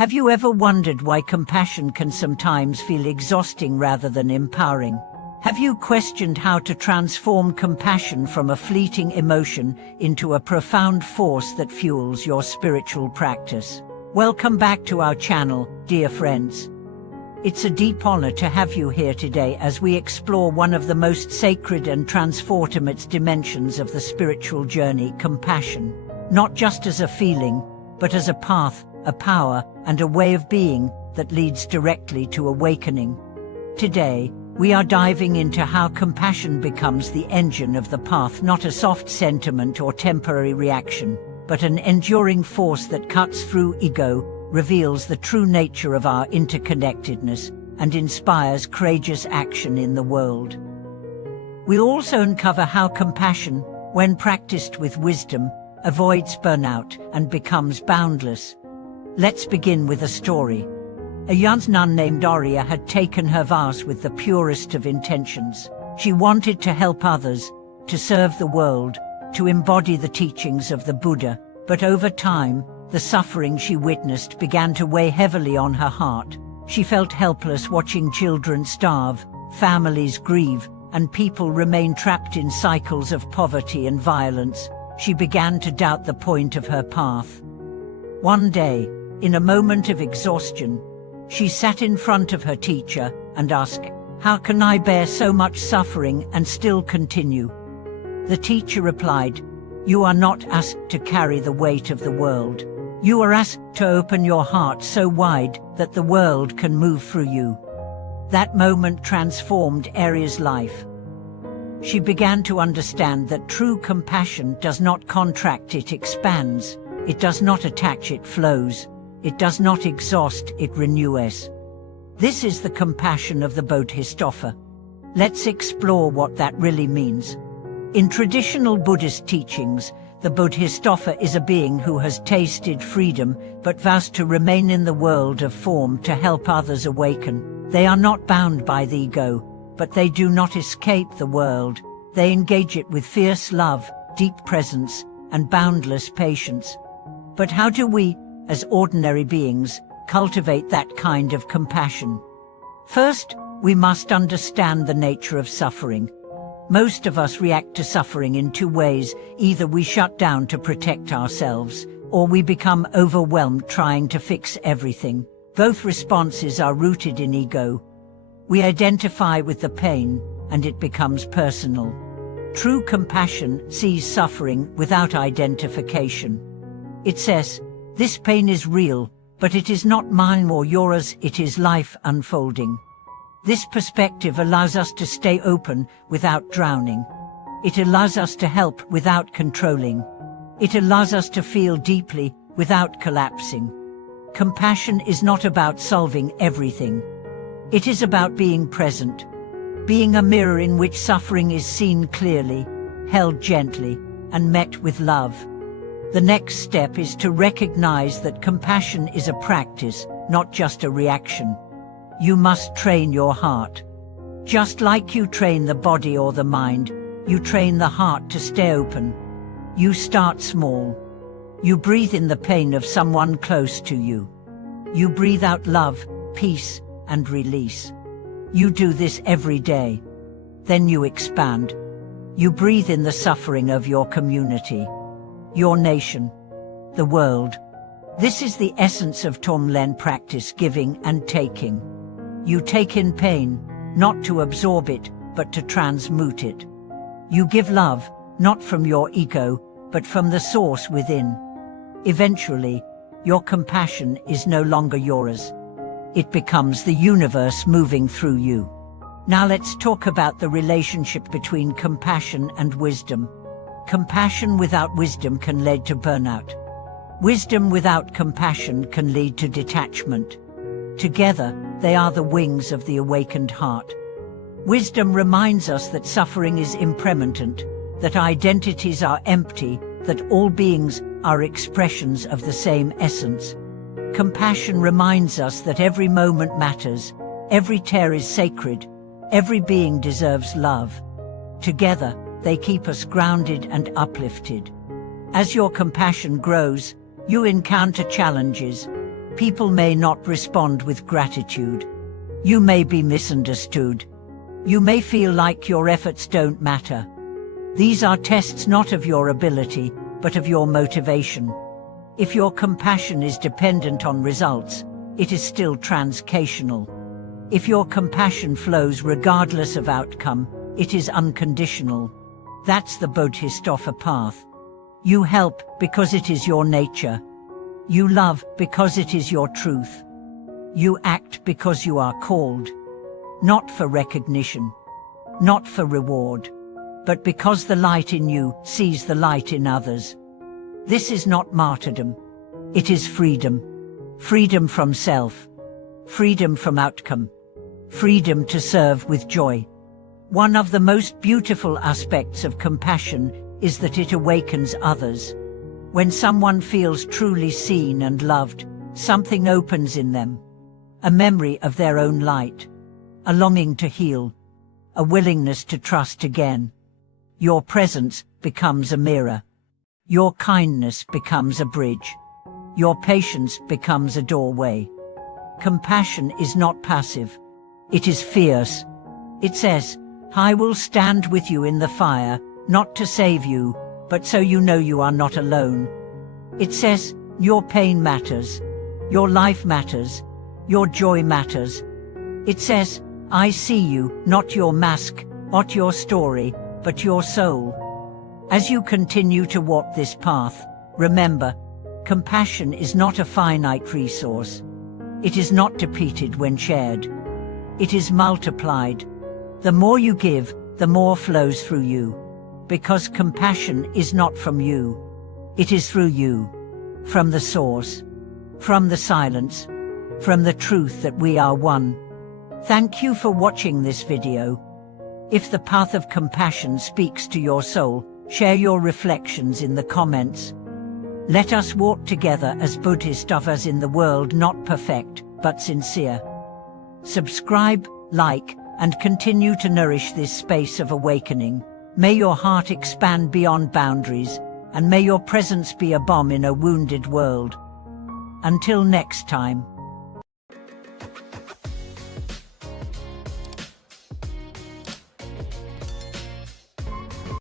Have you ever wondered why compassion can sometimes feel exhausting rather than empowering? Have you questioned how to transform compassion from a fleeting emotion into a profound force that fuels your spiritual practice? Welcome back to our channel, dear friends. It's a deep honor to have you here today as we explore one of the most sacred and transformative dimensions of the spiritual journey, compassion. Not just as a feeling, but as a path, a power, and a way of being that leads directly to awakening. Today, we are diving into how compassion becomes the engine of the path, not a soft sentiment or temporary reaction, but an enduring force that cuts through ego, reveals the true nature of our interconnectedness, and inspires courageous action in the world. We'll also uncover how compassion, when practiced with wisdom, avoids burnout and becomes boundless. Let's begin with a story. A young nun named Oria had taken her vows with the purest of intentions. She wanted to help others, to serve the world, to embody the teachings of the Buddha, but over time, the suffering she witnessed began to weigh heavily on her heart. She felt helpless watching children starve, families grieve, and people remain trapped in cycles of poverty and violence. She began to doubt the point of her path. One day, in a moment of exhaustion, she sat in front of her teacher and asked, "How can I bear so much suffering and still continue?" The teacher replied, "You are not asked to carry the weight of the world. You are asked to open your heart so wide that the world can move through you." That moment transformed Aria's life. She began to understand that true compassion does not contract, it expands. It does not attach, it flows. It does not exhaust, it renews. This is the compassion of the Bodhisattva. Let's explore what that really means. In traditional Buddhist teachings, the Bodhisattva is a being who has tasted freedom but vows to remain in the world of form to help others awaken. They are not bound by the ego, but they do not escape the world. They engage it with fierce love, deep presence, and boundless patience. But how do we, as ordinary beings, cultivate that kind of compassion? First, we must understand the nature of suffering. Most of us react to suffering in two ways. Either we shut down to protect ourselves, or we become overwhelmed trying to fix everything. Both responses are rooted in ego. We identify with the pain, and it becomes personal. True compassion sees suffering without identification. It says, "This pain is real, but it is not mine or yours, it is life unfolding." This perspective allows us to stay open without drowning. It allows us to help without controlling. It allows us to feel deeply without collapsing. Compassion is not about solving everything. It is about being present, being a mirror in which suffering is seen clearly, held gently, and met with love. The next step is to recognize that compassion is a practice, not just a reaction. You must train your heart. Just like you train the body or the mind, you train the heart to stay open. You start small. You breathe in the pain of someone close to you. You breathe out love, peace, and release. You do this every day. Then you expand. You breathe in the suffering of your community, your nation, the world. This is the essence of Tonglen practice, giving and taking. You take in pain, not to absorb it, but to transmute it. You give love, not from your ego, but from the source within. Eventually, your compassion is no longer yours. It becomes the universe moving through you. Now let's talk about the relationship between compassion and wisdom. Compassion without wisdom can lead to burnout. Wisdom without compassion can lead to detachment. Together, they are the wings of the awakened heart. Wisdom reminds us that suffering is impermanent, that identities are empty, that all beings are expressions of the same essence. Compassion reminds us that every moment matters, every tear is sacred, every being deserves love. Together, they keep us grounded and uplifted. As your compassion grows, you encounter challenges. People may not respond with gratitude. You may be misunderstood. You may feel like your efforts don't matter. These are tests not of your ability, but of your motivation. If your compassion is dependent on results, it is still transcational. If your compassion flows regardless of outcome, it is unconditional. That's the Bodhisattva path. You help because it is your nature. You love because it is your truth. You act because you are called. Not for recognition, not for reward, but because the light in you sees the light in others. This is not martyrdom. It is freedom. Freedom from self. Freedom from outcome. Freedom to serve with joy. One of the most beautiful aspects of compassion is that it awakens others. When someone feels truly seen and loved, something opens in them. A memory of their own light. A longing to heal. A willingness to trust again. Your presence becomes a mirror. Your kindness becomes a bridge. Your patience becomes a doorway. Compassion is not passive. It is fierce. It says, I will stand with you in the fire, not to save you, but so you know you are not alone. It says, your pain matters. Your life matters. Your joy matters. It says, I see you, not your mask, not your story, but your soul. As you continue to walk this path, remember, compassion is not a finite resource. It is not depleted when shared. It is multiplied. The more you give, the more flows through you. Because compassion is not from you. It is through you. From the source. From the silence. From the truth that we are one. Thank you for watching this video. If the path of compassion speaks to your soul, share your reflections in the comments. Let us walk together as Bodhisattvas in the world, not perfect, but sincere. Subscribe, like, and continue to nourish this space of awakening. May your heart expand beyond boundaries, and may your presence be a balm in a wounded world. Until next time.